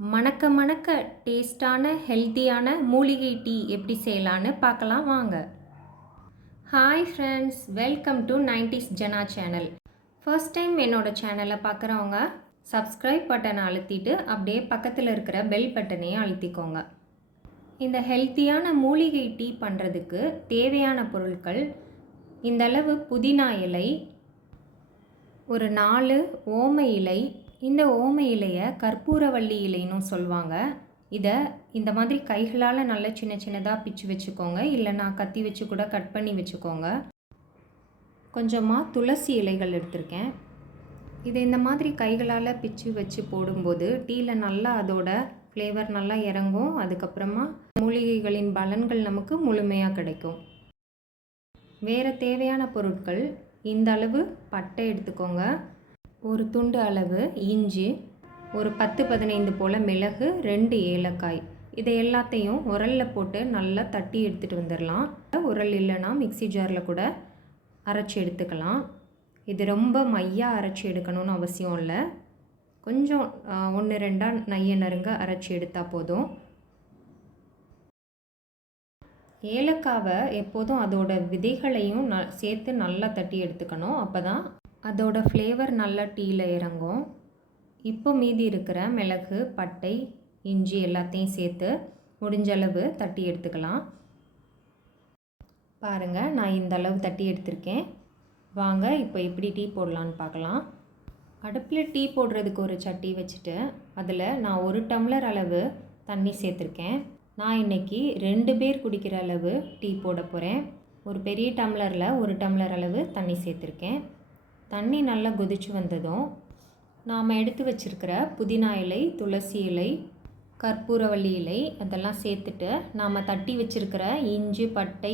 மணக்க மணக்க டேஸ்டான ஹெல்த்தியான மூலிகை டீ எப்படி செய்யலான்னு பார்க்கலாம் வாங்க. Hi friends, welcome to 90s Jana channel. First time என்னோட சேனலை பார்க்குறவங்க சப்ஸ்கிரைப் பட்டனை அழுத்திட்டு அப்படியே பக்கத்தில் இருக்கிற பெல் பட்டனையும் அழுத்திக்கோங்க. இந்த ஹெல்த்தியான மூலிகை டீ பண்ணுறதுக்கு தேவையான பொருட்கள்: இந்தளவு புதினா இலை, ஒரு 4 ஓம இலை. இந்த ஓம இலையை கற்பூரவள்ளி இலைன்னு சொல்லுவாங்க. இதை இந்த மாதிரி கைகளால் நல்லா சின்ன சின்னதாக பிச்சு வச்சுக்கோங்க, இல்லைனா கத்தி வச்சு கூட கட் பண்ணி வச்சுக்கோங்க. கொஞ்சமாக துளசி இலைகள் எடுத்திருக்கேன். இதை இந்த மாதிரி கைகளால் பிச்சு வச்சு போடும்போது டீயில் நல்லா அதோட ஃப்ளேவர் நல்லா இறங்கும். அதுக்கப்புறமா மூலிகைகளின் பலன்கள் நமக்கு முழுமையாக கிடைக்கும். வேறு தேவையான பொருட்கள்: இந்த அளவு பட்டை எடுத்துக்கோங்க, ஒரு துண்டு அளவு இஞ்சி, ஒரு 10-15 போல் மிளகு, 2 ஏலக்காய். இதை எல்லாத்தையும் உரலில் போட்டு நல்லா தட்டி எடுத்துகிட்டு வந்துடலாம். உரல் இல்லைன்னா மிக்சி ஜாரில் கூட அரைச்சி எடுத்துக்கலாம். இது ரொம்ப மையாக அரைச்சி எடுக்கணும்னு அவசியம் இல்லை. கொஞ்சம் 1-2 நைய நறுங்க அரைச்சி எடுத்தால் போதும். ஏலக்காவை எப்போதும் அதோட விதைகளையும் சேர்த்து நல்லா தட்டி எடுத்துக்கணும். அப்போ தான் அதோட ஃப்ளேவர் நல்லா டீயில் இறங்கும். இப்போ மீதி இருக்கிற மிளகு, பட்டை, இஞ்சி எல்லாத்தையும் சேர்த்து முடிஞ்சளவு தட்டி எடுத்துக்கலாம். பாருங்கள், நான் இந்த அளவு தட்டி எடுத்திருக்கேன். வாங்க இப்போ எப்படி டீ போடலான்னு பார்க்கலாம். அடுப்பில் டீ போடுறதுக்கு ஒரு சட்டி வச்சுட்டு அதில் நான் 1 டம்ளர் அளவு தண்ணி சேர்த்துருக்கேன். நான் இன்றைக்கி 2 பேர் குடிக்கிற அளவு டீ போட போகிறேன். ஒரு பெரிய டம்ளரில் 1 டம்ளர் அளவு தண்ணி சேர்த்துருக்கேன். தண்ணி நல்லா கொதிச்சு வந்ததும் நாம் எடுத்து வச்சுருக்கிற புதினா இலை, துளசி இலை, கற்பூரவள்ளி இலை அதெல்லாம் சேர்த்துட்டு நாம் தட்டி வச்சுருக்கிற இஞ்சி, பட்டை,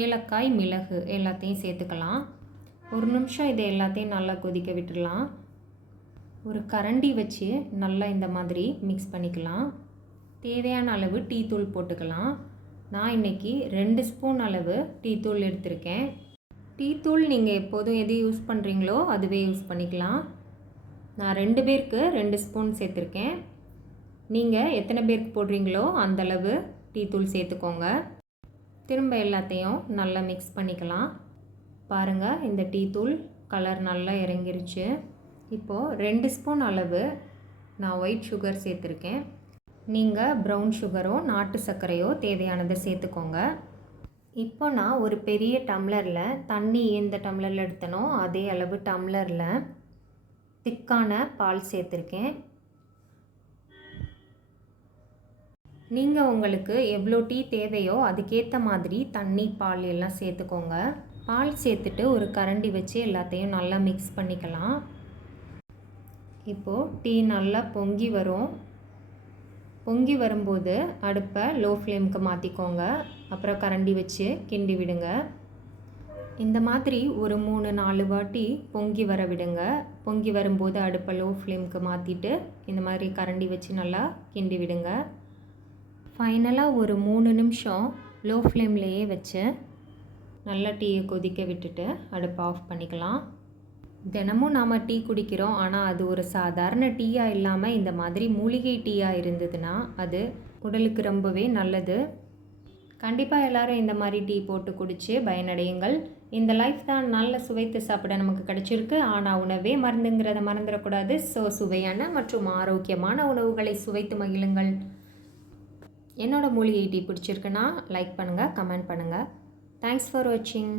ஏலக்காய், மிளகு எல்லாத்தையும் சேர்த்துக்கலாம். 1 நிமிஷம் இதை எல்லாத்தையும் நல்லா கொதிக்க விட்டுடலாம். ஒரு கரண்டி வச்சு நல்லா இந்த மாதிரி மிக்ஸ் பண்ணிக்கலாம். தேவையான அளவு டீ தூள் போட்டுக்கலாம். நான் இன்றைக்கி 2 ஸ்பூன் அளவு டீ தூள் எடுத்திருக்கேன். டீ தூள் நீங்கள் எப்போதும் எது யூஸ் பண்ணுறீங்களோ அதுவே யூஸ் பண்ணிக்கலாம். நான் 2 பேருக்கு 2 ஸ்பூன் சேர்த்துருக்கேன். நீங்கள் எத்தனை பேருக்கு போடுறீங்களோ அந்தளவு டீ தூள் சேர்த்துக்கோங்க. திரும்ப எல்லாத்தையும் நல்லா மிக்ஸ் பண்ணிக்கலாம். பாருங்கள், இந்த டீ தூள் கலர் நல்லா இறங்கிருச்சு. இப்போது 2 ஸ்பூன் அளவு நான் ஒயிட் சுகர் சேர்த்துருக்கேன். நீங்கள் ப்ரௌன் சுகரோ நாட்டு சர்க்கரையோ தேவையானதை சேர்த்துக்கோங்க. இப்போ நான் ஒரு பெரிய டம்ளரில் தண்ணி எந்த டம்ளரில் எடுத்தனோ அதே அளவு டம்ளரில் திக்கான பால் சேர்த்துருக்கேன். நீங்கள் உங்களுக்கு எவ்வளோ டீ தேவையோ அதுக்கேற்ற மாதிரி தண்ணி, பால் எல்லாம் சேர்த்துக்கோங்க. பால் சேர்த்துட்டு ஒரு கரண்டி வச்சு எல்லாத்தையும் நல்லா மிக்ஸ் பண்ணிக்கலாம். இப்போது டீ நல்லா பொங்கி வரும். பொங்கி வரும்போது அடுப்பை லோ ஃப்ளேமுக்கு மாற்றிக்கோங்க. அப்புறம் கரண்டி வச்சு கிண்டி விடுங்க. இந்த மாதிரி ஒரு 3-4 வாட்டி பொங்கி வர விடுங்க. பொங்கி வரும்போது அடுப்பை லோ ஃப்ளேமுக்கு மாற்றிட்டு இந்த மாதிரி கரண்டி வச்சு நல்லா கிண்டி விடுங்க. ஃபைனலாக ஒரு 3 நிமிஷம் லோ ஃப்ளேம்லேயே வச்சு நல்லா டீயை கொதிக்க விட்டுட்டு அடுப்பை ஆஃப் பண்ணிக்கலாம். தினமும் நாம் டீ குடிக்கிறோம், ஆனால் அது ஒரு சாதாரண டீயாக இல்லாமல் இந்த மாதிரி மூலிகை டீயாக இருந்ததுன்னா அது உடலுக்கு ரொம்பவே நல்லது. கண்டிப்பாக எல்லோரும் இந்த மாதிரி டீ போட்டு குடித்து பயனடையுங்கள். இந்த லைஃப் தான் நல்ல சுவைத்து சாப்பிட நமக்கு கிடச்சிருக்கு. ஆனால் உணவே மருந்துங்கிறத மறந்துடக்கூடாது. சுவையான மற்றும் ஆரோக்கியமான உணவுகளை சுவைத்து மகிழுங்கள். என்னோடய மூலிகை டீ பிடிச்சிருக்குன்னா லைக் பண்ணுங்கள், கமெண்ட் பண்ணுங்கள். தேங்க்ஸ் ஃபார் வாட்சிங்.